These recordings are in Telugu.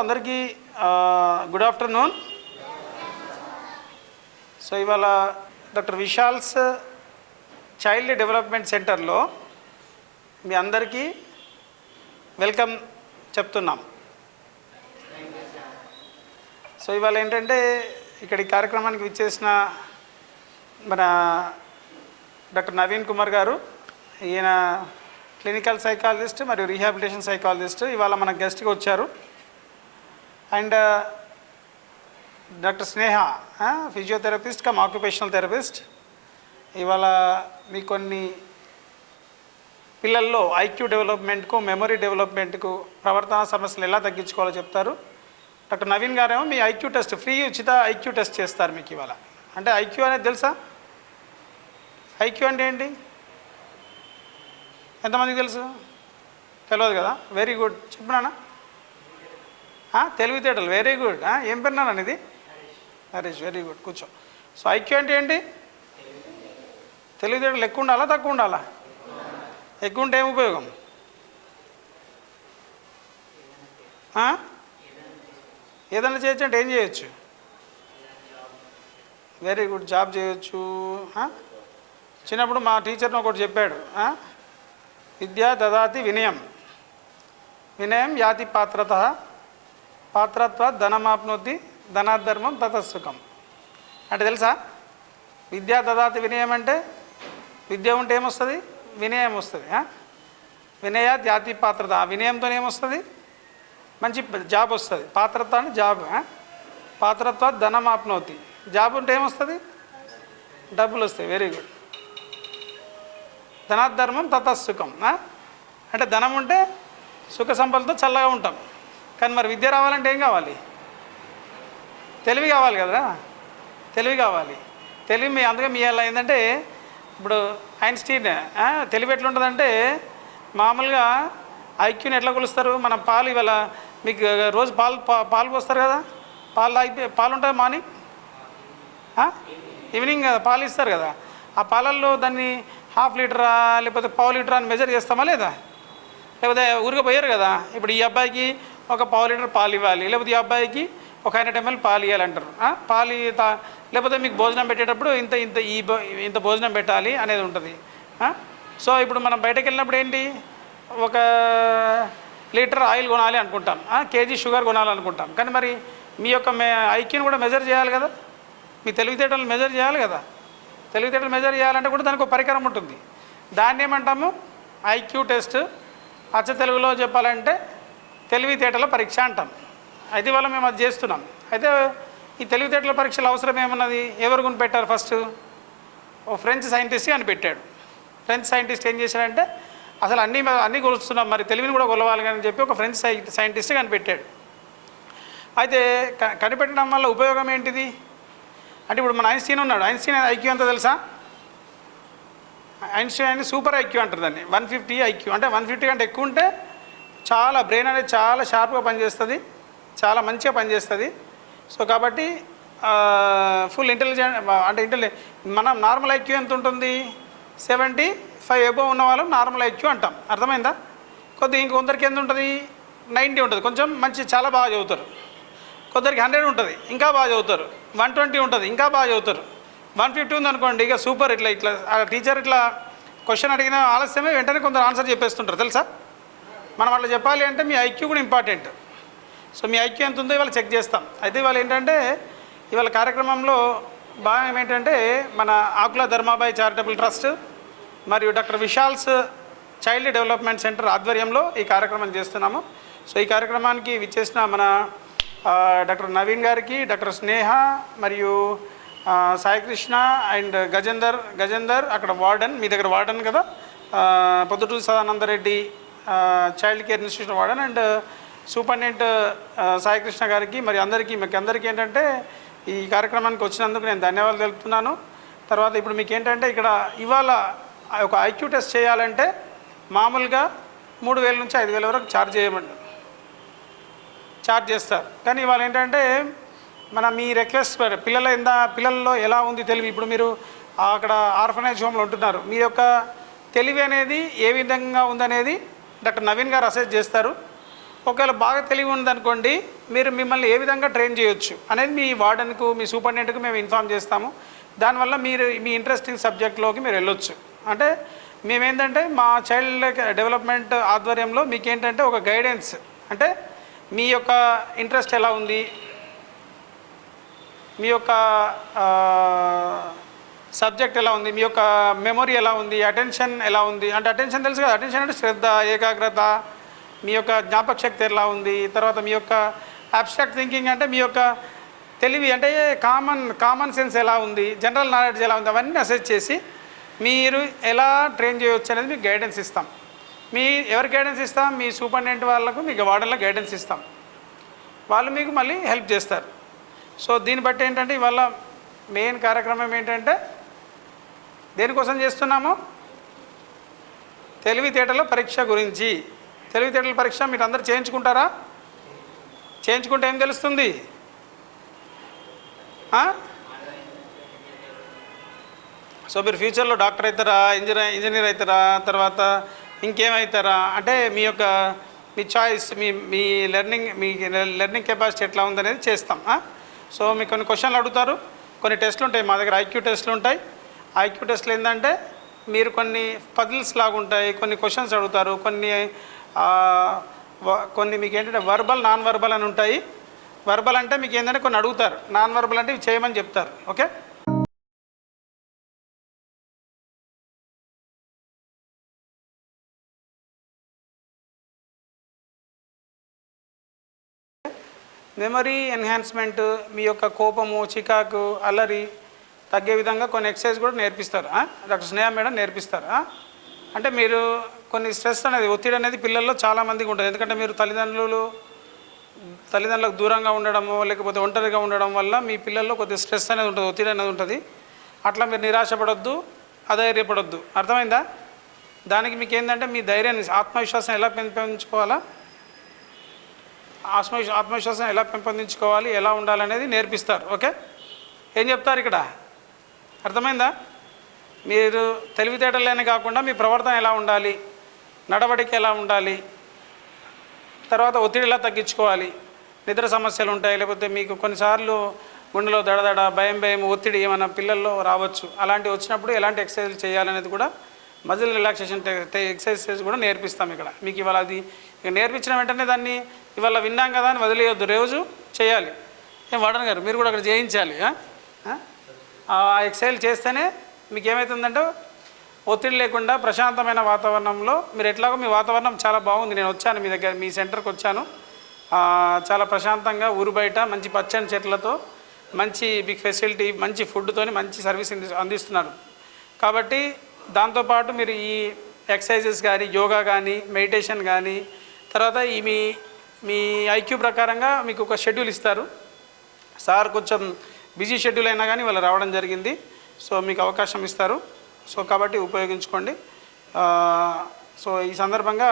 అందరికీ గుడ్ ఆఫ్టర్నూన్. సో ఇవాళ డాక్టర్ విశాల్స్ చైల్డ్ డెవలప్మెంట్ సెంటర్లో మీ అందరికీ వెల్కమ్ చెప్తున్నాం. సో ఇవాళ ఏంటంటే ఇక్కడ ఈ కార్యక్రమానికి విచ్చేసిన మన డాక్టర్ నవీన్ కుమార్ గారు, ఈయన క్లినికల్ సైకాలజిస్ట్ మరియు రీహాబిలిటేషన్ సైకాలజిస్ట్, ఇవాళ మన గెస్ట్గా వచ్చారు. And doctor Sneha physiotherapist cum occupational therapist. ఇవాళ మీ కొన్ని పిల్లల్లో ఐక్యూ డెవలప్మెంట్కు, మెమరీ డెవలప్మెంట్కు, ప్రవర్తన సమస్యలు ఎలా తగ్గించుకోవాలో చెప్తారు. డాక్టర్ నవీన్ గారేమో మీ ఐక్యూ టెస్ట్, ఫ్రీ ఉచిత ఐక్యూ టెస్ట్ చేస్తారు మీకు ఇవాళ. అంటే ఐక్యూ అనేది తెలుసా? ఐక్యూ అంటే ఏంటి? ఎంతమందికి తెలుసు? తెలియదు కదా? Very good. చెప్పినానా? తెలివితేటలు. Very good. ఏం పెన్నాను ఇది? హరీష్. Very good. కూర్చో. సో ఐక్యూ అంటే ఏంటి? తెలివితేటలు ఎక్కువ ఉండాలా తక్కువ ఉండాలా? ఎక్కువ ఉంటే ఏం ఉపయోగం? ఏదైనా చేయొచ్చు. అంటే ఏం చేయొచ్చు? Very good. జాబ్ చేయొచ్చు. చిన్నప్పుడు మా టీచర్ని ఒకటి చెప్పాడు, విద్యా దదాతి వినయం, వినయం యాతి పాత్రత, పాత్రత్వ ధనమాప్నోతి, ధనాధర్మం తతసుఖం. అంటే తెలుసా? విద్యా దదాతి వినయం అంటే విద్య ఉంటే ఏమొస్తుంది? వినయం వస్తుంది. వినయ జాతి పాత్రత, ఆ వినయంతో ఏమొస్తుంది? మంచి జాబ్ వస్తుంది. పాత్రత అంటే జాబ్. పాత్రత్వ ధనమాప్నోతి, జాబ్ ఉంటే ఏమొస్తుంది? డబ్బులు వస్తాయి. Very good. ధనాధర్మం తతసుఖం. అంటే ధనం ఉంటే సుఖ సంపదలతో చల్లగా ఉంటాం. కానీ మరి విద్య రావాలంటే ఏం కావాలి? తెలివి కావాలి కదా. తెలివి కావాలి. తెలివి అందుకే మీ ఎలా అయిందంటే, ఇప్పుడు ఐన్స్టీన్ తెలివి ఎట్లుంటుందంటే, మామూలుగా ఐక్యూని ఎట్లా కొలుస్తారు? మన పాలు ఇవాళ మీకు రోజు పాలు పోస్తారు కదా, పాలు ఉంటుంది మార్నింగ్, ఈవినింగ్ పాలు ఇస్తారు కదా. ఆ పాలల్లో దాన్ని ½ లీటరా లేకపోతే ½ లీటరా అని మెజర్ చేస్తామా లేదా? లేకపోతే ఊరికే పోయారు కదా. ఇప్పుడు ఈ అబ్బాయికి ఒక ½ లీటర్ పాలు ఇవ్వాలి, లేకపోతే ఈ అబ్బాయికి ఒక 100 ml పాలు ఇవ్వాలంటారు. పాలు లేకపోతే మీకు భోజనం పెట్టేటప్పుడు ఇంత ఇంత ఇంత భోజనం పెట్టాలి అనేది ఉంటుంది. సో ఇప్పుడు మనం బయటకు వెళ్ళినప్పుడు ఏంటి, ఒక లీటర్ ఆయిల్ కొనాలి అనుకుంటాం, కేజీ షుగర్ కొనాలనుకుంటాం. కానీ మరి మీ యొక్క ఐక్యూని కూడా మెజర్ చేయాలి కదా, మీ తెలివితేటలు మెజర్ చేయాలి కదా. తెలివితేటలు మెజర్ చేయాలంటే కూడా దానికి ఒక పరికరం ఉంటుంది. దాన్ని ఏమంటాము? IQ test. అచ్చ తెలుగులో చెప్పాలంటే తెలివితేటల పరీక్ష అంటాం. అయితే వల్ల మేము అది చేస్తున్నాం. అయితే ఈ తెలివితేటల పరీక్షలు అవసరం ఏమన్నది? ఎవరు కనిపెట్టారు? ఫస్ట్ ఓ ఫ్రెంచ్ సైంటిస్ట్ కనిపెట్టాడు. ఫ్రెంచ్ సైంటిస్ట్ ఏం చేశాడంటే, అసలు అన్నీ కొలుస్తున్నాం, మరి తెలివిని కూడా కొలవాలి అని చెప్పి ఒక ఫ్రెంచ్ సైంటిస్ట్ కనిపెట్టాడు. అయితే కనిపెట్టడం వల్ల ఉపయోగం ఏంటిది అంటే, ఇప్పుడు మన ఐన్స్టీన్ ఉన్నాడు. ఐన్స్టీన్ ఐక్యూ అంతా తెలుసా? ఐన్స్టీన్ అనేది సూపర్ ఐక్యూ అంటారు దాన్ని. 150 ఐక్యూ. అంటే 150 కంటే ఎక్కువ ఉంటే చాలా బ్రెయిన్ అనేది చాలా షార్ప్గా పనిచేస్తుంది, చాలా మంచిగా పనిచేస్తుంది. సో కాబట్టి ఫుల్ ఇంటెలిజెంట్ అంటే మనం నార్మల్ ఐక్యూ ఎంత ఉంటుంది? 75 ఎబోవ్ ఉన్న వాళ్ళు నార్మల్ ఐక్యూ అంటాం. అర్థమైందా? కొద్దిగా ఇంకొందరికి ఎంత ఉంటుంది? 90 ఉంటుంది, కొంచెం మంచి చాలా బాగా చదువుతారు. కొందరికి 100 ఉంటుంది, ఇంకా బాగా చదువుతారు. 120 ఉంటుంది, ఇంకా బాగా చదువుతారు. 150 ఉందనుకోండి, ఇక సూపర్. ఇట్లా టీచర్ ఇట్లా క్వశ్చన్ అడిగిన ఆలస్యమే వెంటనే కొందరు ఆన్సర్ చెప్పేస్తుంటారు. తెలుసా? మనం అట్లా చెప్పాలి అంటే మీ ఐక్యూ కూడా ఇంపార్టెంట్. సో మీ ఐక్యూ ఎంత ఉందో ఇవాళ చెక్ చేస్తాం. అయితే ఇవాళ ఏంటంటే, ఇవాళ కార్యక్రమంలో భాగం ఏంటంటే, మన ఆకుల ధర్మాబాయి చారిటబుల్ ట్రస్ట్ మరియు doctor Vishal's child development centre ఆధ్వర్యంలో ఈ కార్యక్రమం చేస్తున్నాము. సో ఈ కార్యక్రమానికి విచ్చేసిన మన డాక్టర్ నవీన్ గారికి, డాక్టర్ స్నేహ మరియు సాయికృష్ణ అండ్ గజేందర్ అక్కడ వార్డెన్, మీ దగ్గర వార్డెన్ కదా, Proddatur Sadananda Reddy child care institution warden, and superintendent Saikrishna గారికి, మరి మీకు అందరికీ ఏంటంటే ఈ కార్యక్రమానికి వచ్చినందుకు నేను ధన్యవాదాలు తెలుపుతున్నాను. తర్వాత ఇప్పుడు మీకు ఏంటంటే, ఇక్కడ ఇవాళ ఒక ఐక్యూ టెస్ట్ చేయాలంటే మామూలుగా 3000 నుంచి 5000 వరకు ఛార్జ్ చేస్తారు. కానీ ఇవాళ ఏంటంటే, మీ రిక్వెస్ట్ పిల్లల్లో ఎలా ఉంది తెలివి, ఇప్పుడు మీరు అక్కడ ఆర్ఫనైజ్ హోమ్లో ఉంటున్నారు, మీ యొక్క తెలివి అనేది ఏ విధంగా ఉందనేది డాక్టర్ నవీన్ గారు అసెస్ చేస్తారు. ఒకవేళ బాగా తెలివి ఉందనుకోండి, మీరు మిమ్మల్ని ఏ విధంగా ట్రైన్ చేయొచ్చు అనేది మీ వార్డెన్కు, మీ సూపరింటెండెంట్కు మేము ఇన్ఫామ్ చేస్తాము. దానివల్ల మీరు మీ ఇంట్రెస్టింగ్ సబ్జెక్ట్లోకి మీరు వెళ్ళొచ్చు. అంటే మేమేంటంటే మా చైల్డ్ డెవలప్మెంట్ ఆధ్వర్యంలో మీకేంటంటే ఒక గైడెన్స్, అంటే మీ యొక్క ఇంట్రెస్ట్ ఎలా ఉంది, మీ యొక్క సబ్జెక్ట్ ఎలా ఉంది, మీ యొక్క మెమొరీ ఎలా ఉంది, అటెన్షన్ ఎలా ఉంది. అంటే అటెన్షన్ తెలుసు కదా, అటెన్షన్ అంటే శ్రద్ధ, ఏకాగ్రత, మీ యొక్క జ్ఞాపక శక్తి ఎలా ఉంది, తర్వాత మీ యొక్క అబ్స్ట్రాక్ట్ థింకింగ్ అంటే మీ యొక్క తెలివి అంటే కామన్ సెన్స్ ఎలా ఉంది, జనరల్ నాలెడ్జ్ ఎలా ఉంది, అవన్నీ అసెస్ చేసి మీరు ఎలా ట్రైన్ చేయవచ్చు అనేది మీకు గైడెన్స్ ఇస్తాం. ఎవరు గైడెన్స్ ఇస్తాం? మీ సూపరింటెండెంట్ వాళ్ళకు, మీకు వార్డెన్లకు గైడెన్స్ ఇస్తాం. వాళ్ళు మీకు మళ్ళీ హెల్ప్ చేస్తారు. సో దీన్ని బట్టి ఏంటంటే ఇవాళ మెయిన్ కార్యక్రమం ఏంటంటే దేనికోసం చేస్తున్నాము? తెలివితేటల పరీక్ష గురించి. తెలివితేటల పరీక్ష మీరు అందరూ చేయించుకుంటారా? చేయించుకుంటే ఏం తెలుస్తుంది? సో మీరు ఫ్యూచర్లో డాక్టర్ అవుతారా, ఇంజనీర్ అవుతారా, తర్వాత ఇంకేమవుతారా అంటే మీ చాయిస్, మీ లెర్నింగ్ కెపాసిటీ ఎట్లా ఉందనేది చేస్తాం. సో మీకు కొన్ని క్వశ్చన్లు అడుగుతారు, కొన్ని టెస్టులు ఉంటాయి. మా దగ్గర ఐక్యూ టెస్టులు ఉంటాయి. ఐక్యూ టెస్టులు ఏంటంటే మీరు కొన్ని పజిల్స్ లాగా ఉంటాయి, కొన్ని క్వశ్చన్స్ అడుగుతారు, కొన్ని మీకు ఏంటంటే వర్బల్, నాన్ వర్బల్ అని ఉంటాయి. వర్బల్ అంటే మీకు ఏంటంటే కొన్ని అడుగుతారు, నాన్ వర్బల్ అంటే ఇవి చేయమని చెప్తారు. ఓకే. మెమరీ ఎన్హాన్స్మెంట్, మీ యొక్క కోపము, చికాకు, అల్లరి తగ్గే విధంగా కొన్ని ఎక్సర్సైజ్ కూడా నేర్పిస్తారు. డాక్టర్ స్నేహ మేడం నేర్పిస్తారు. అంటే మీరు కొన్ని స్ట్రెస్ అనేది, ఒత్తిడి అనేది పిల్లల్లో చాలామందికి ఉంటుంది. ఎందుకంటే మీరు తల్లిదండ్రులకు దూరంగా ఉండడము, లేకపోతే ఒంటరిగా ఉండడం వల్ల మీ పిల్లల్లో కొద్దిగా స్ట్రెస్ అనేది ఉంటుంది, ఒత్తిడి అనేది ఉంటుంది. అట్లా మీరు నిరాశపడొద్దు, అధైర్యపడొద్దు. అర్థమైందా? దానికి మీకు ఏంటంటే మీ ధైర్యాన్ని, ఆత్మవిశ్వాసం ఎలా పెంపొందించుకోవాలా, ఆత్మవిశ్వాసం ఎలా పెంపొందించుకోవాలి, ఎలా ఉండాలనేది నేర్పిస్తారు. ఓకే. ఏం చెప్తారు ఇక్కడ? అర్థమైందా? మీరు తెలివితేటలేనే కాకుండా మీ ప్రవర్తన ఎలా ఉండాలి, నడవడిక ఎలా ఉండాలి, తర్వాత ఒత్తిడి ఎలా తగ్గించుకోవాలి, నిద్ర సమస్యలు ఉంటాయి, లేకపోతే మీకు కొన్నిసార్లు గుండెలో దడదడ, భయం, ఒత్తిడి ఏమైనా పిల్లల్లో రావచ్చు. అలాంటివి వచ్చినప్పుడు ఎలాంటి ఎక్సర్సైజ్ చేయాలనేది కూడా, మజిల్ రిలాక్సేషన్ ఎక్సర్సైజ్ కూడా నేర్పిస్తాం ఇక్కడ మీకు. ఇవాళ అది నేర్పించిన వెంటనే దాన్ని ఇవాళ విన్నాం కదా అని వదిలేయొద్దు, రోజు చేయాలి. ఏం వార్డెన్ గారు మీరు కూడా అక్కడ చేయించాలి. ఆ ఎక్సర్సైజ్ చేస్తేనే మీకు ఏమవుతుందంటే ఒత్తిడి లేకుండా ప్రశాంతమైన వాతావరణంలో మీరు ఎట్లాగో, మీ వాతావరణం చాలా బాగుంది. నేను వచ్చాను మీ దగ్గర, మీ సెంటర్కి వచ్చాను. చాలా ప్రశాంతంగా ఊరు బయట మంచి పచ్చని చెట్లతో, మంచి బిగ్ ఫెసిలిటీ, మంచి ఫుడ్తో మంచి సర్వీస్ అందిస్తున్నారు. కాబట్టి దాంతోపాటు మీరు ఈ ఎక్సర్సైజెస్ కానీ, యోగా కానీ, మెడిటేషన్ కానీ, తర్వాత ఈ మీ ఐక్యూ ప్రకారంగా మీకు ఒక షెడ్యూల్ ఇస్తారు. సార్ కొంచెం బిజీ షెడ్యూల్ అయినా కానీ వాళ్ళు రావడం జరిగింది. సో మీకు అవకాశం ఇస్తారు. సో కాబట్టి ఉపయోగించుకోండి. సో ఈ సందర్భంగా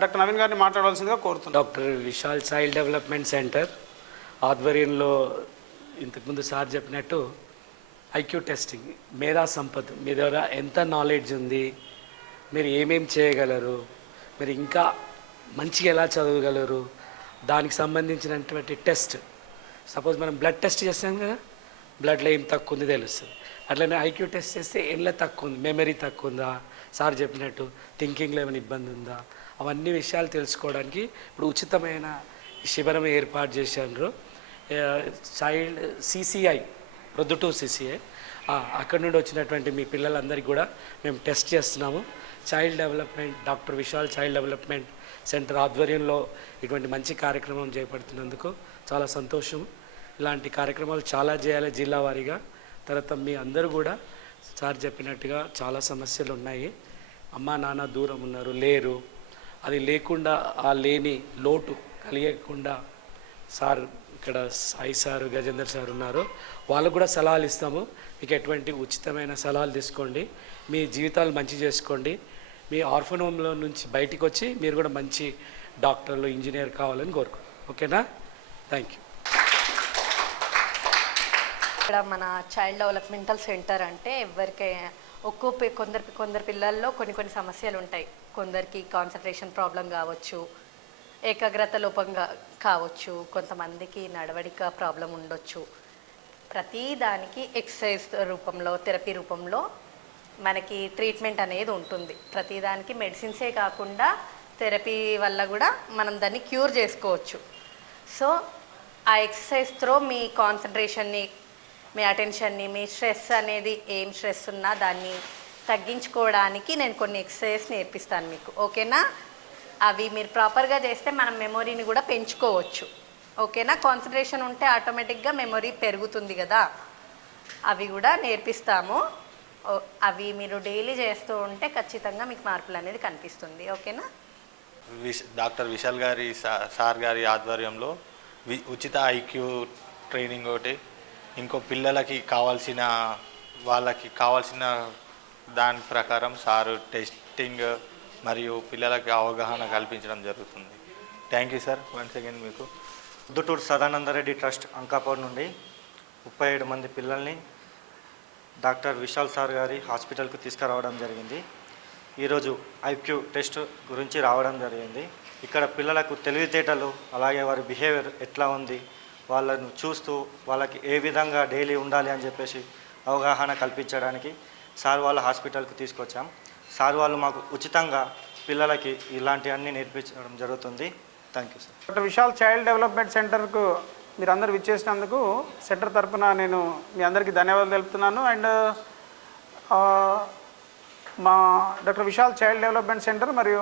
డాక్టర్ నవీన్ గారిని మాట్లాడవలసిందిగా కోరుతున్నాను. Doctor Vishal child development centre ఆధ్వర్యంలో ఇంతకుముందు సార్ చెప్పినట్టు ఐక్యూ టెస్టింగ్, మేధా సంపత్, మీ దగ్గర ఎంత నాలెడ్జ్ ఉంది, మీరు ఏమేమి చేయగలరు, మీరు ఇంకా మంచిగా ఎలా చదవగలరు, దానికి సంబంధించినటువంటి టెస్ట్. సపోజ్ మనం బ్లడ్ టెస్ట్ చేస్తాం కదా, బ్లడ్లో ఏం తక్కువ ఉంది తెలుస్తుంది. అట్లనే ఐక్యూ టెస్ట్ చేస్తే ఏళ్ళ తక్కువ ఉంది, మెమరీ తక్కువ ఉందా, సార్ చెప్పినట్టు థింకింగ్లో ఏమైనా ఇబ్బంది ఉందా, అవన్నీ విషయాలు తెలుసుకోవడానికి ఇప్పుడు ఉచితమైన శిబిరం ఏర్పాటు చేశారు. చైల్డ్ CCI, ప్రొద్దుటూరు CCI, అక్కడ నుండి వచ్చినటువంటి మీ పిల్లలందరికీ కూడా మేము టెస్ట్ చేస్తున్నాము. Child development, doctor Vishal child development centre ఆధ్వర్యంలో ఇటువంటి మంచి కార్యక్రమం చేపడుతున్నందుకు చాలా సంతోషం. ఇలాంటి కార్యక్రమాలు చాలా చేయాలి జిల్లా వారీగా. తర్వాత మీ అందరూ కూడా సార్ చెప్పినట్టుగా చాలా సమస్యలు ఉన్నాయి. అమ్మా నాన్న దూరం ఉన్నారు, లేరు. అది లేకుండా, ఆ లేని లోటు కలిగకుండా సార్ ఇక్కడ సాయి సారు, గజేందర్ సార్ ఉన్నారు, వాళ్ళకు కూడా సలహాలు ఇస్తాము. మీకు ఎటువంటి ఉచితమైన సలహాలు తీసుకోండి, మీ జీవితాలు మంచి చేసుకోండి. మీ ఆర్ఫన్ హోమ్లో నుంచి బయటికి వచ్చి మీరు కూడా మంచి డాక్టర్లు, ఇంజనీర్ కావాలని కోరుకుంటాం. ఓకేనా? Thank you. ఇక్కడ మన చైల్డ్ డెవలప్మెంటల్ సెంటర్ అంటే ఎవరికి కొందరు పిల్లల్లో కొన్ని సమస్యలు ఉంటాయి. కొందరికి కాన్సన్ట్రేషన్ ప్రాబ్లం కావచ్చు, ఏకాగ్రత లోపంగా కావచ్చు, కొంతమందికి నడవడిక ప్రాబ్లం ఉండొచ్చు. ప్రతి దానికి ఎక్సర్సైజ్ రూపంలో, థెరపీ రూపంలో మనకి ట్రీట్మెంట్ అనేది ఉంటుంది. ప్రతిదానికి మెడిసిన్సే కాకుండా థెరపీ వల్ల కూడా మనం దాన్ని క్యూర్ చేసుకోవచ్చు. సో ఆ ఎక్సర్సైజ్ త్రో మీ కాన్సన్ట్రేషన్ని, మీ అటెన్షన్ని, మీ స్ట్రెస్ అనేది ఏం స్ట్రెస్ ఉన్నా దాన్ని తగ్గించుకోవడానికి నేను కొన్ని ఎక్సర్సైజ్ నేర్పిస్తాను మీకు. ఓకేనా? అవి మీరు ప్రాపర్గా చేస్తే మనం మెమొరీని కూడా పెంచుకోవచ్చు. ఓకేనా? కాన్సన్ట్రేషన్ ఉంటే ఆటోమేటిక్గా మెమొరీ పెరుగుతుంది కదా. అవి కూడా నేర్పిస్తాము. అవి మీరు డైలీ చేస్తూ ఉంటే ఖచ్చితంగా మీకు మార్పులు అనేది కనిపిస్తుంది. ఓకేనా? డాక్టర్ విశాల్ గారి సార్ గారి ఆధ్వర్యంలో ఉచిత ఐక్యూ ట్రైనింగ్ ఒకటి, ఇంకో పిల్లలకి వాళ్ళకి కావాల్సిన దాని ప్రకారం సారు టెస్టింగ్ మరియు పిల్లలకి అవగాహన కల్పించడం జరుగుతుంది. Thank you sir once again. మీకు పొద్దుటూరు సదానందరెడ్డి ట్రస్ట్ అంకాపూర్ నుండి 37 మంది పిల్లల్ని డాక్టర్ విశాల్ సార్ గారి హాస్పిటల్కు తీసుకురావడం జరిగింది. ఈరోజు ఐక్యూ టెస్ట్ గురించి రావడం జరిగింది. ఇక్కడ పిల్లలకు తెలివితేటలు, అలాగే వారి బిహేవియర్ ఎట్లా ఉంది, వాళ్ళను చూస్తూ వాళ్ళకి ఏ విధంగా డైలీ ఉండాలి అని చెప్పేసి అవగాహన కల్పించడానికి సార్ వాళ్ళ హాస్పిటల్కి తీసుకొచ్చాం. సార్ వాళ్ళు మాకు ఉచితంగా పిల్లలకి ఇలాంటివన్నీ నేర్పించడం జరుగుతుంది. Thank you sir. Doctor Vishal child development సెంటర్కు మీరు అందరూ విచ్చేసినందుకు సెంటర్ తరఫున నేను మీ అందరికీ ధన్యవాదాలు తెలుపుతున్నాను. అండ్ మా doctor Vishal child development centre మరియు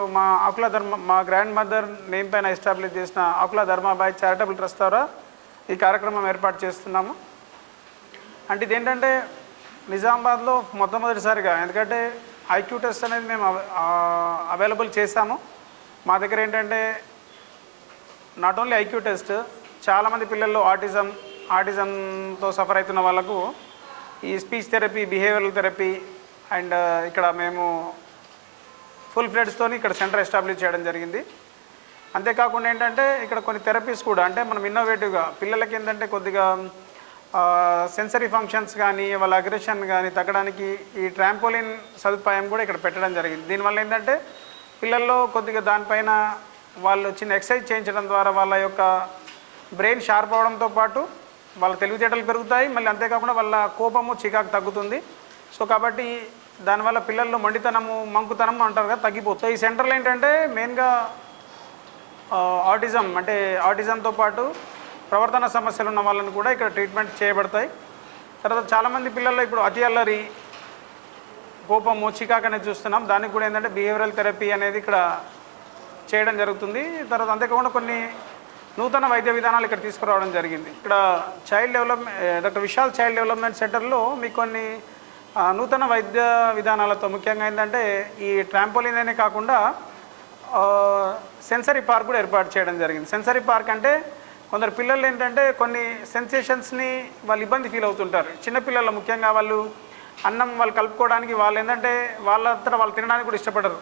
మా గ్రాండ్ మదర్ నేమ్ పైన ఎస్టాబ్లిష్ చేసిన ఆకుల ధర్మాబాయి చారిటబుల్ ట్రస్ట్ ద్వారా ఈ కార్యక్రమం ఏర్పాటు చేస్తున్నాము. అంటే ఇదేంటంటే నిజామాబాద్లో మొట్టమొదటిసారిగా, ఎందుకంటే ఐక్యూ టెస్ట్ అనేది మేము అవైలబుల్ చేశాము. మా దగ్గర ఏంటంటే నాట్ ఓన్లీ ఐక్యూ టెస్ట్, చాలామంది పిల్లల్లో ఆటిజంతో సఫర్ అవుతున్న వాళ్ళకు ఈ speech therapy, behavioural therapy and ఇక్కడ మేము ఫుల్ ఫ్లెడ్స్తో ఇక్కడ సెంటర్ ఎస్టాబ్లిష్ చేయడం జరిగింది. అంతేకాకుండా ఏంటంటే ఇక్కడ కొన్ని థెరపీస్ కూడా, అంటే మనం ఇన్నోవేటివ్గా పిల్లలకి ఏంటంటే కొద్దిగా సెన్సరీ ఫంక్షన్స్ కానీ వాళ్ళ అగ్రెషన్ కానీ తగ్గడానికి ఈ ట్రాంపోలిన్ సదుపాయం కూడా ఇక్కడ పెట్టడం జరిగింది. దీనివల్ల ఏంటంటే పిల్లల్లో కొద్దిగా దానిపైన వాళ్ళు చిన్న ఎక్సర్సైజ్ చేయించడం ద్వారా వాళ్ళ యొక్క బ్రెయిన్ షార్ప్ అవడంతో పాటు వాళ్ళ తెలివితేటలు పెరుగుతాయి, మళ్ళీ అంతేకాకుండా వాళ్ళ కోపము, చికాకు తగ్గుతుంది. సో కాబట్టి దానివల్ల పిల్లల్లో మొండితనము, మంకుతనము అంటారు కదా, తగ్గిపోతుంది. ఈ సెంటర్లో ఏంటంటే మెయిన్గా ఆటిజంతో పాటు ప్రవర్తన సమస్యలు ఉన్న వాళ్ళని కూడా ఇక్కడ ట్రీట్మెంట్ చేయబడతాయి. తర్వాత చాలామంది పిల్లల్లో ఇప్పుడు అతి అల్లరి, కోపము, చికాకు అనేది చూస్తున్నాం. దానికి కూడా ఏంటంటే బిహేవియరల్ థెరపీ అనేది ఇక్కడ చేయడం జరుగుతుంది. తర్వాత అంతేకాకుండా కొన్ని నూతన వైద్య విధానాలు ఇక్కడ తీసుకురావడం జరిగింది. ఇక్కడ డాక్టర్ విశాల్ చైల్డ్ డెవలప్మెంట్ సెంటర్లో మీకు కొన్ని నూతన వైద్య విధానాలతో ముఖ్యంగా ఏంటంటే ఈ ట్రాంపోలిన్ అనే కాకుండా సెన్సరీ పార్క్ కూడా ఏర్పాటు చేయడం జరిగింది. సెన్సరీ పార్క్ అంటే కొందరు పిల్లలు ఏంటంటే కొన్ని సెన్సేషన్స్ని వాళ్ళు ఇబ్బంది ఫీల్ అవుతుంటారు. చిన్నపిల్లలు ముఖ్యంగా వాళ్ళు అన్నం వాళ్ళు కలుపుకోవడానికి వాళ్ళు ఏంటంటే వాళ్ళంతా వాళ్ళు తినడానికి కూడా ఇష్టపడరు.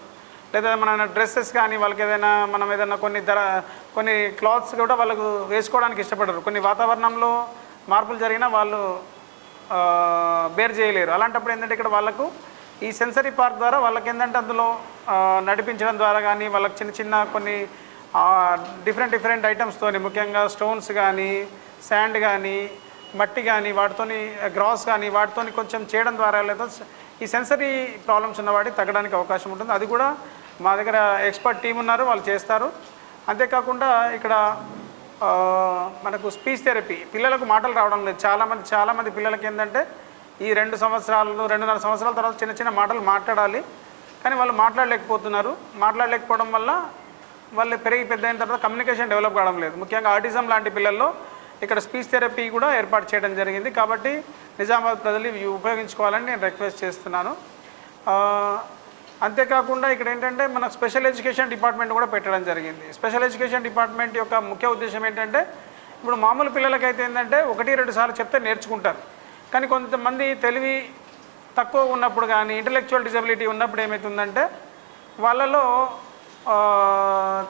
లేదా మన డ్రెస్సెస్ కానీ వాళ్ళకి మనం ఏదైనా కొన్ని క్లాత్స్ కూడా వాళ్ళకు వేసుకోవడానికి ఇష్టపడరు. కొన్ని వాతావరణంలో మార్పులు జరిగినా వాళ్ళు బేర్ చేయలేరు. అలాంటప్పుడు ఏంటంటే ఇక్కడ వాళ్ళకు ఈ సెన్సరీ పార్క్ ద్వారా వాళ్ళకి ఏంటంటే అందులో నడిపించడం ద్వారా కానీ వాళ్ళకి చిన్న చిన్న కొన్ని డిఫరెంట్ ఐటమ్స్తోని, ముఖ్యంగా స్టోన్స్ కానీ, శాండ్ కానీ, మట్టి కానీ, వాటితోని గ్రాస్ కానీ వాటితోని కొంచెం చేయడం ద్వారా లేదా ఈ సెన్సరీ ప్రాబ్లమ్స్ ఉన్నవాడికి తగ్గడానికి అవకాశం ఉంటుంది. అది కూడా మా దగ్గర ఎక్స్పర్ట్ టీం ఉన్నారు, వాళ్ళు చేస్తారు. అంతేకాకుండా ఇక్కడ మనకు స్పీచ్ థెరపీ, పిల్లలకు మాటలు రావడం లేదు. చాలామంది పిల్లలకి ఏంటంటే ఈ 2.5 సంవత్సరాల తర్వాత చిన్న చిన్న మాటలు మాట్లాడాలి, కానీ వాళ్ళు మాట్లాడలేకపోవడం వల్ల వాళ్ళు పెరిగి పెద్ద అయిన తర్వాత కమ్యూనికేషన్ డెవలప్ కావడం లేదు. ముఖ్యంగా ఆటిజం లాంటి పిల్లల్లో ఇక్కడ స్పీచ్ థెరపీ కూడా ఏర్పాటు చేయడం జరిగింది. కాబట్టి నిజామాబాద్ ప్రజలు ఇవి ఉపయోగించుకోవాలని నేను రిక్వెస్ట్ చేస్తున్నాను. అంతేకాకుండా ఇక్కడ ఏంటంటే మన స్పెషల్ ఎడ్యుకేషన్ డిపార్ట్మెంట్ కూడా పెట్టడం జరిగింది. స్పెషల్ ఎడ్యుకేషన్ డిపార్ట్మెంట్ యొక్క ముఖ్య ఉద్దేశం ఏంటంటే ఇప్పుడు మామూలు పిల్లలకైతే ఏంటంటే 1-2 సార్లు చెప్తే నేర్చుకుంటారు. కానీ కొంతమంది తెలివి తక్కువ ఉన్నప్పుడు కానీ ఇంటలెక్చువల్ డిజబిలిటీ ఉన్నప్పుడు ఏమవుతుందంటే వాళ్ళలో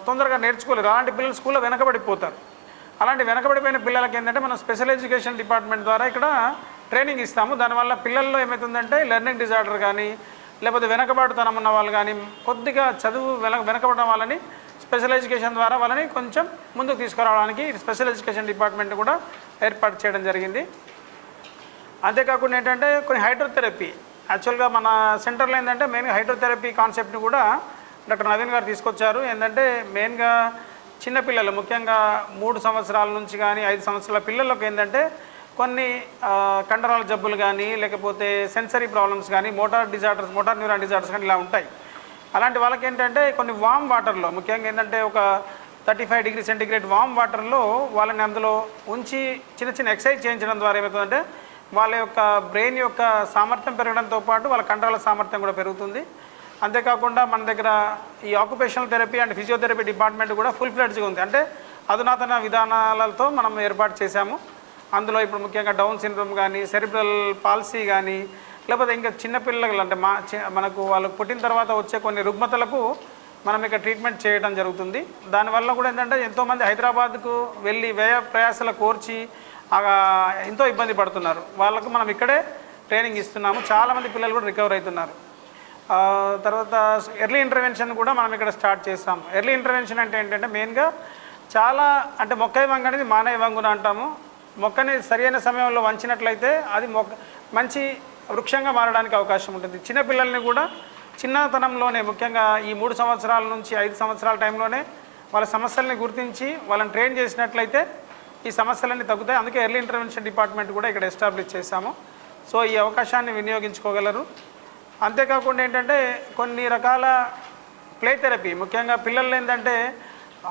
తొందరగా నేర్చుకోలేరు. అలాంటి పిల్లలు స్కూల్లో వెనకబడిపోతారు. అలాంటి వెనకబడిపోయిన పిల్లలకి ఏంటంటే మనం స్పెషల్ ఎడ్యుకేషన్ డిపార్ట్మెంట్ ద్వారా ఇక్కడ ట్రైనింగ్ ఇస్తాము. దానివల్ల పిల్లల్లో ఏమవుతుందంటే లెర్నింగ్ డిజార్డర్ కానీ లేకపోతే వెనకబాటుతనం ఉన్న వాళ్ళు కానీ కొద్దిగా చదువు వెనకబడిన వాళ్ళని స్పెషల్ ఎడ్యుకేషన్ ద్వారా వాళ్ళని కొంచెం ముందుకు తీసుకురావడానికి స్పెషల్ ఎడ్యుకేషన్ డిపార్ట్మెంట్ కూడా ఏర్పాటు చేయడం జరిగింది. అంతేకాకుండా ఏంటంటే కొన్ని హైడ్రోథెరపీ, యాక్చువల్గా మన సెంటర్లో ఏంటంటే మెయిన్గా హైడ్రోథెరపీ కాన్సెప్ట్ని కూడా డాక్టర్ నవీన్ గారు తీసుకొచ్చారు. ఏంటంటే మెయిన్గా చిన్నపిల్లలు ముఖ్యంగా 3 సంవత్సరాల నుంచి కానీ 5 సంవత్సరాల పిల్లలకు ఏంటంటే కొన్ని కండరాల జబ్బులు కానీ లేకపోతే సెన్సరీ ప్రాబ్లమ్స్ కానీ మోటార్ న్యూరాన్ డిజార్డర్స్ కానీ ఇలా ఉంటాయి. అలాంటి వాళ్ళకి ఏంటంటే కొన్ని వామ్ వాటర్లో ముఖ్యంగా ఏంటంటే ఒక 35 డిగ్రీ సెంటిగ్రేడ్ వామ్ వాటర్లో వాళ్ళని అందులో ఉంచి చిన్న చిన్న ఎక్సర్సైజ్ చేయించడం ద్వారా ఏమవుతుందంటే వాళ్ళ యొక్క బ్రెయిన్ యొక్క సామర్థ్యం పెరగడంతో పాటు వాళ్ళ కండరాల సామర్థ్యం కూడా పెరుగుతుంది. అంతేకాకుండా మన దగ్గర ఈ occupational therapy and physiotherapy department కూడా ఫుల్ ఫ్లెడ్జ్గా ఉంది. అంటే అధునాతన విధానాలతో మనం ఏర్పాటు చేశాము. అందులో ఇప్పుడు ముఖ్యంగా డౌన్ సిండ్రోమ్ కానీ సెరిబ్రల్ పాలసీ కానీ లేకపోతే ఇంకా చిన్నపిల్లలు అంటే మనకు వాళ్ళు పుట్టిన తర్వాత వచ్చే కొన్ని రుగ్మతలకు మనం ఇక్కడ ట్రీట్మెంట్ చేయడం జరుగుతుంది. దానివల్ల కూడా ఏంటంటే ఎంతోమంది హైదరాబాద్కు వెళ్ళి వ్యయ ప్రయాసాల కోర్చి ఎంతో ఇబ్బంది పడుతున్నారు. వాళ్ళకు మనం ఇక్కడే ట్రైనింగ్ ఇస్తున్నాము. చాలామంది పిల్లలు కూడా రికవర్ అవుతున్నారు. తర్వాత ఎర్లీ ఇంటర్వెన్షన్ కూడా మనం ఇక్కడ స్టార్ట్ చేస్తాము. ఎర్లీ ఇంటర్వెన్షన్ అంటే ఏంటంటే మెయిన్గా చాలా అంటే మొక్కై వంగ అనేది మానవ వంగున అంటాము. మొక్కని సరైన సమయంలో వంచినట్లయితే అది మంచి వృక్షంగా మారడానికి అవకాశం ఉంటుంది. చిన్నపిల్లల్ని కూడా చిన్నతనంలోనే ముఖ్యంగా ఈ 3 సంవత్సరాల నుంచి 5 సంవత్సరాల టైంలోనే వాళ్ళ సమస్యల్ని గుర్తించి వాళ్ళని ట్రైన్ చేసినట్లయితే ఈ సమస్యలన్నీ తగ్గుతాయి. అందుకే ఎర్లీ ఇంటర్వెన్షన్ డిపార్ట్మెంట్ కూడా ఇక్కడ ఎస్టాబ్లిష్ చేశాము. సో ఈ అవకాశాన్ని వినియోగించుకోగలరు. అంతేకాకుండా ఏంటంటే కొన్ని రకాల ప్లే థెరపీ ముఖ్యంగా పిల్లలు ఏంటంటే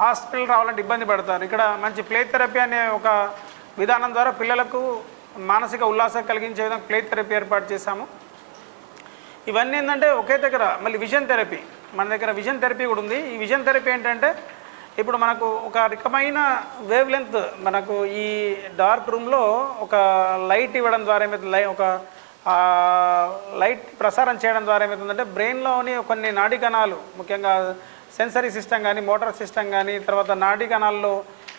హాస్పిటల్ రావాలంటే ఇబ్బంది పడతారు. ఇక్కడ మంచి ప్లే థెరపీ అనే ఒక విధానం ద్వారా పిల్లలకు మానసిక ఉల్లాసం కలిగించే విధంగా ప్లే థెరపీ ఏర్పాటు చేశాము. ఇవన్నీ ఏంటంటే ఒకే దగ్గర మళ్ళీ విజన్ థెరపీ, మన దగ్గర విజన్ థెరపీ కూడా ఉంది. ఈ విజన్ థెరపీ ఏంటంటే ఇప్పుడు మనకు ఒక రకమైన వేవ్ లెంత్ మనకు ఈ డార్క్ రూమ్లో ఒక లైట్ ఇవ్వడం ద్వారా ఏమవుతుంది, ఒక లైట్ ప్రసారం చేయడం ద్వారా ఏమవుతుందంటే బ్రెయిన్లోని కొన్ని నాడీ కణాలు ముఖ్యంగా సెన్సరీ సిస్టమ్ కానీ మోటార్ సిస్టమ్ కానీ తర్వాత నాడీ కణాల్లో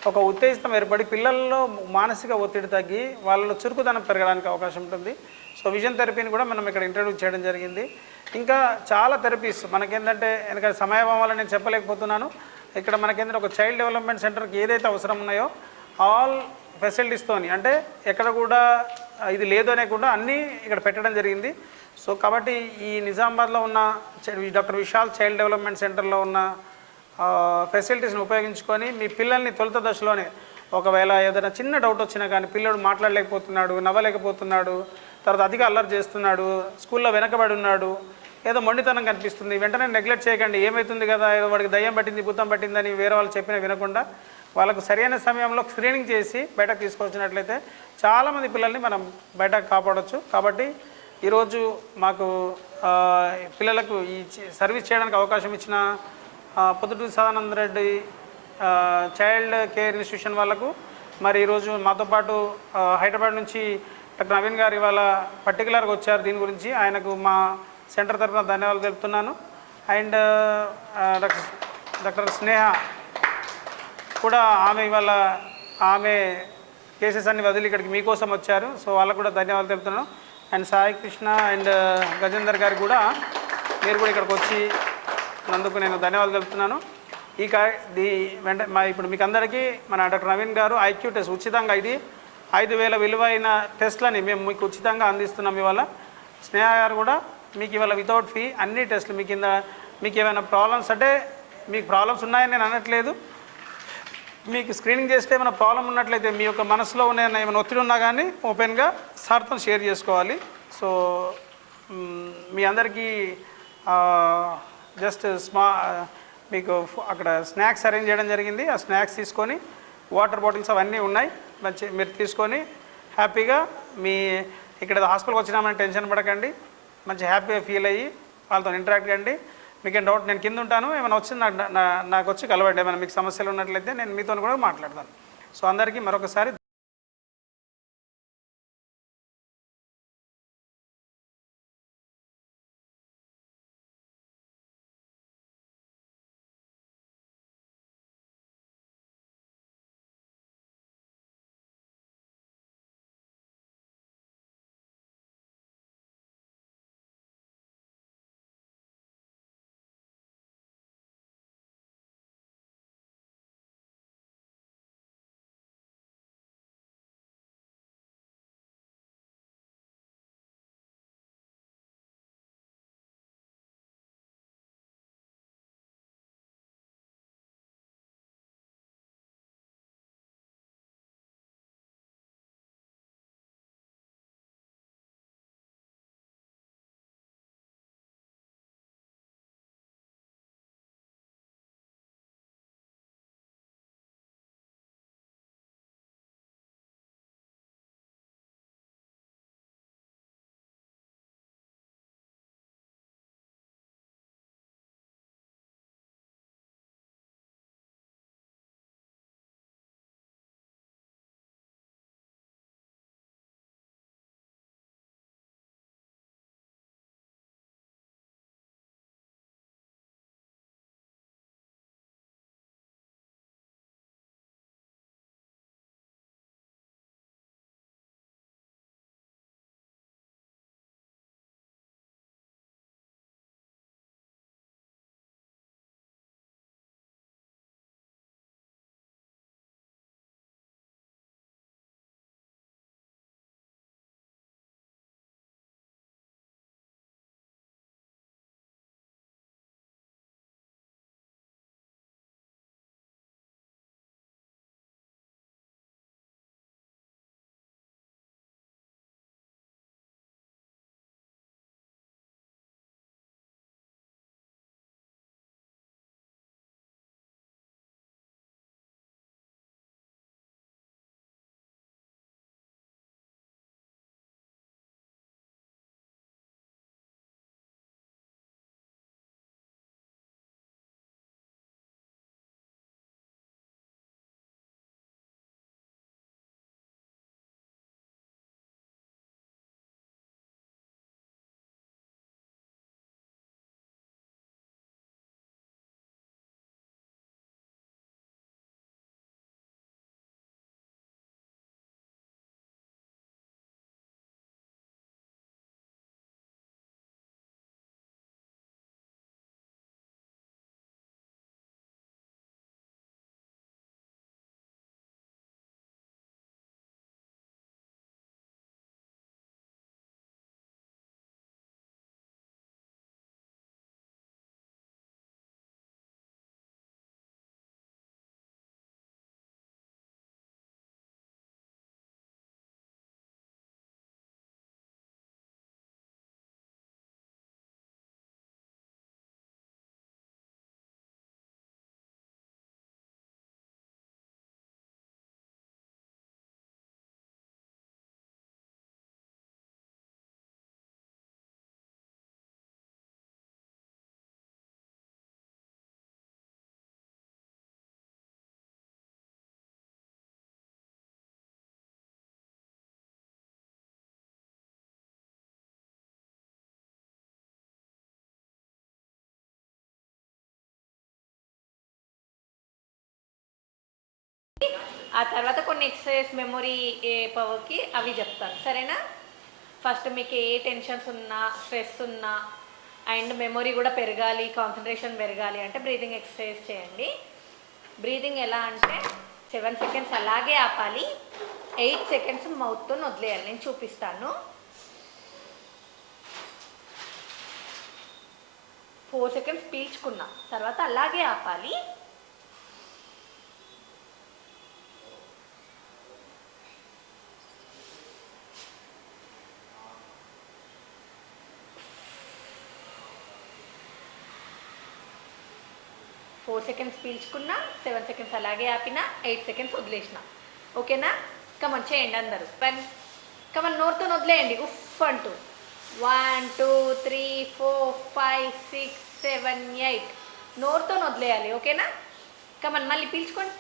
ఒక ఉత్తేజితం ఏర్పడి పిల్లల్లో మానసిక ఒత్తిడి తగ్గి వాళ్ళలో చురుకుదనం పెరగడానికి అవకాశం ఉంటుంది. సో విజన్ థెరపీని కూడా మనం ఇక్కడ ఇంట్రడ్యూస్ చేయడం జరిగింది. ఇంకా చాలా థెరపీస్ మనకేంటంటే ఎందుకంటే సమయం వల్ల నేను చెప్పలేకపోతున్నాను. ఇక్కడ మనకేంటంటే ఒక చైల్డ్ డెవలప్మెంట్ సెంటర్కి ఏదైతే అవసరం ఉన్నాయో ఆల్ ఫెసిలిటీస్తోని అంటే ఎక్కడ కూడా ఇది లేదు అనే కూడా అన్నీ ఇక్కడ పెట్టడం జరిగింది. సో కాబట్టి ఈ నిజామాబాద్లో ఉన్న డాక్టర్ విశాల్ చైల్డ్ డెవలప్మెంట్ సెంటర్లో ఉన్న ఫెసిలిటీస్ని ఉపయోగించుకొని మీ పిల్లల్ని తొలుత దశలోనే ఒకవేళ ఏదైనా చిన్న డౌట్ వచ్చినా కానీ పిల్లడు మాట్లాడలేకపోతున్నాడు, నవ్వలేకపోతున్నాడు, తర్వాత అధిక అల్లరి చేస్తున్నాడు, స్కూల్లో వెనకబడి ఉన్నాడు, ఏదో మొండితనం కనిపిస్తుంది, వెంటనే నెగ్లెక్ట్ చేయకండి. ఏమవుతుంది కదా ఏదో వాడికి దయ్యం పట్టింది భూతం పట్టిందని వేరే వాళ్ళు చెప్పినా వినకుండా వాళ్ళకు సరైన సమయంలో స్క్రీనింగ్ చేసి బయటకు తీసుకొచ్చినట్లయితే చాలామంది పిల్లల్ని మనం బయటకు కాపాడవచ్చు. కాబట్టి ఈరోజు మాకు పిల్లలకు ఈ సర్వీస్ చేయడానికి అవకాశం ఇచ్చిన Podduturi Sadananda Reddy child care institution వాళ్ళకు మరి ఈరోజు మాతో పాటు హైదరాబాద్ నుంచి డాక్టర్ నవీన్ గారు ఇవాళ పర్టికులర్గా వచ్చారు. దీని గురించి ఆయనకు మా సెంటర్ తరఫున ధన్యవాదాలు తెలుపుతున్నాను. అండ్ డాక్టర్ స్నేహ కూడా ఇవాళ ఆమె కేసెస్ అన్ని వదిలి ఇక్కడికి మీకోసం వచ్చారు. సో వాళ్ళకు కూడా ధన్యవాదాలు తెలుపుతున్నాను. అండ్ సాయి కృష్ణ అండ్ గజేందర్ గారికి కూడా మీరు కూడా ఇక్కడికి వచ్చి నందుకు నేను ధన్యవాదాలు తెలుపుతున్నాను. ఇప్పుడు మీకు అందరికీ మన డాక్టర్ నవీన్ గారు ఐక్యూ టెస్ట్ ఉచితంగా ఇది 5,000 విలువైన టెస్ట్లని మేము మీకు ఉచితంగా అందిస్తున్నాం. ఇవాళ స్నేహ గారు కూడా మీకు ఇవాళ వితౌట్ ఫీ అన్ని టెస్టులు మీకు ఏమైనా ప్రాబ్లమ్స్ అంటే మీకు ప్రాబ్లమ్స్ ఉన్నాయని నేను అనట్లేదు. మీకు స్క్రీనింగ్ చేస్తే ఏమైనా ప్రాబ్లం ఉన్నట్లయితే మీ యొక్క మనసులో ఉన్న ఏమైనా ఒత్తిడి ఉన్నా కానీ ఓపెన్గా సార్తో షేర్ చేసుకోవాలి. సో మీ అందరికీ జస్ట్ మీకు అక్కడ స్నాక్స్ అరేంజ్ చేయడం జరిగింది. ఆ స్నాక్స్ తీసుకొని వాటర్ బాటిల్స్ అవన్నీ ఉన్నాయి, మంచి మీరు తీసుకొని హ్యాపీగా మీ ఇక్కడ హాస్పిటల్కి వచ్చినామని టెన్షన్ పడకండి, మంచి హ్యాపీగా ఫీల్ అయ్యి వాళ్ళతో ఇంటరాక్ట్ కండి. మీకేం డౌట్ నేను కింద ఉంటాను, ఏమైనా వచ్చింది నాకు వచ్చి కలవండి. ఏమైనా మీకు సమస్యలు ఉన్నట్లయితే నేను మీతో కూడా మాట్లాడతాను. సో అందరికీ మరొకసారి ఆ తర్వాత కొన్ని ఎక్సర్సైజ్ మెమొరీ పవర్కి అవి చెప్తాను, సరేనా? ఫస్ట్ మీకు ఏ టెన్షన్స్ ఉన్నా, స్ట్రెస్ ఉన్నా అండ్ మెమొరీ కూడా పెరగాలి, కాన్సన్ట్రేషన్ పెరగాలి అంటే బ్రీతింగ్ ఎక్సర్సైజ్ చేయండి. బ్రీతింగ్ ఎలా అంటే 7 సెకండ్స్ అలాగే ఆపాలి, 8 సెకండ్స్ మౌత్తో వదిలేయాలి. నేను చూపిస్తాను. 4 సెకండ్స్ పీల్చుకున్నా తర్వాత అలాగే ఆపాలి, 4 సెకండ్స్ పీల్చుకున్నా, 7 సెకండ్స్ అలాగే ఆపిన, 8 సెకండ్స్ వదిలేసిన. ఓకేనా? కమన్ చేయండి అందరూ. కమన్ నోరుతో వదిలేయండి ఉఫ్ అంటూ. 1 2 3 4 5 6 7 8 నోరుతో వదిలేయాలి. ఓకేనా? కమన్ మళ్ళీ పీల్చుకోండి.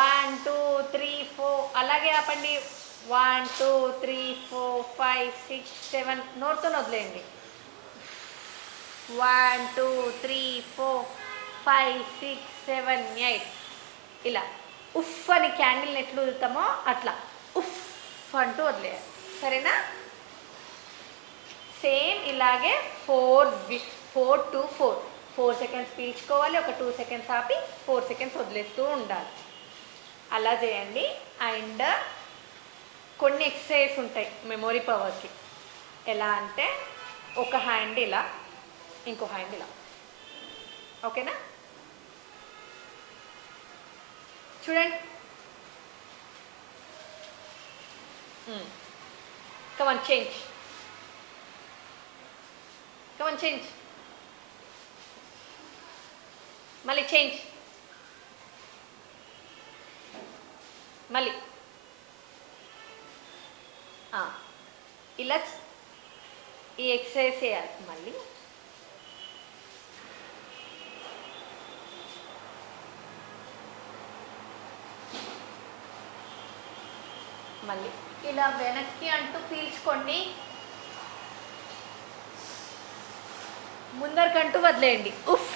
1 2 3 4 అలాగే ఆపండి. 1 2 3 4 5 6 7 నోరుతో వదిలేయండి. 1 2 3 4 5 6 7 8 ఇలా ఉఫ్ అని క్యాండిల్ని ఎట్లా వదులుతామో అట్లా ఉఫ్ అంటూ వదిలేయాలి. సరేనా? సేమ్ ఇలాగే 4 to 4 సెకండ్స్ పీల్చుకోవాలి, ఒక 2 సెకండ్స్ ఆపి 4 సెకండ్స్ వదిలేస్తూ ఉండాలి. అలా చేయండి. అండ్ కొన్ని ఎక్సర్సైజ్ ఉంటాయి మెమొరీ పవర్కి. ఎలా అంటే ఒక హ్యాండ్ ఇలా, ఇంకో హ్యాండ్ ఇలా. ఓకేనా? చూడండి. కమన్ చేంజ్, కమన్ చేంజ్, మళ్ళీ చేంజ్, మళ్ళీ ఇలా ఈ ఎక్సర్సైజ్ చేయాలి. మళ్ళీ మళ్ళీ ఇలా వెనక్కి అంటూ పీల్చుకోండి, ముందరికంటూ వదిలేయండి ఉఫ్.